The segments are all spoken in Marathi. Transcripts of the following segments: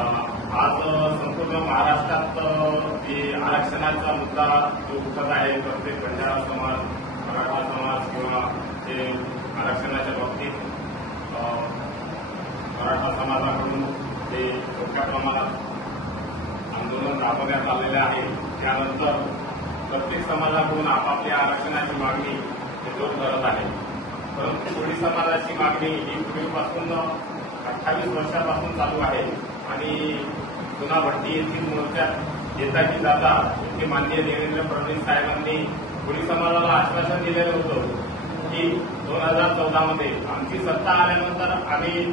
आज संपूर्ण महाराष्ट्रात जे आरक्षणाचा मुद्दा जो उठत आहे, प्रत्येक बंजारा समाज, मराठा समाज किंवा जे आरक्षणाच्या बाबतीत मराठा समाजाकडून जे मोठ्या प्रमाणात आंदोलन राबवण्यात आलेले आहे, त्यानंतर प्रत्येक समाजाकडून आपापल्या आरक्षणाची मागणी जोर धरत आहे. परंतु कोळी समाजाची मागणी ही पूर्वीपासून 28 वर्षापासून चालू आहे आणि पुन्हा भट्टी येथील मोर्चात येता की जाता इथे माननीय देवेंद्र फडणवीस साहेबांनी कोळी समाजाला आश्वासन दिलेलं होतं की 2014 मध्ये आमची सत्ता आल्यानंतर आम्ही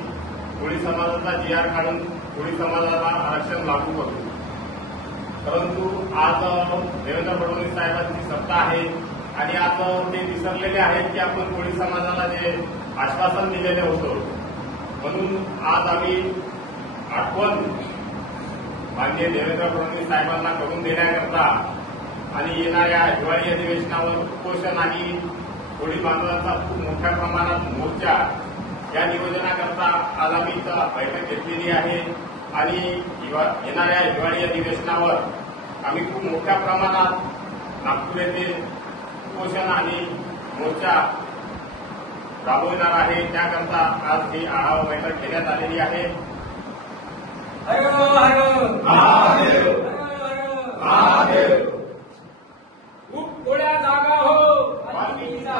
कोळी समाजाचा GR काढून कोळी समाजाला आरक्षण लागू करू. परंतु आज देवेंद्र फडणवीस साहेबांची सत्ता आहे आणि आज ते विसरलेले आहेत की आपण कोळी समाजाला जे आश्वासन दिलेले होतं. म्हणून आज आम्ही आठवण माननीय देवेंद्र फडणवीस साहेबांना करून देण्याकरता आणि येणाऱ्या हिवाळी अधिवेशनावर उपोषण आणि कोळी बांधवांचा खूप मोठ्या प्रमाणात मोर्चा या नियोजनाकरता आज आम्ही बैठक घेतलेली आहे आणि येणाऱ्या हिवाळी अधिवेशनावर आम्ही खूप मोठ्या प्रमाणात नागपूर येथे उपोषण आणि मोर्चा राबवणार आहे. त्याकरता आज ही आढावा बैठक घेण्यात आलेली आहे. खूप थोड्या जागा हो, वाल्मिकीचा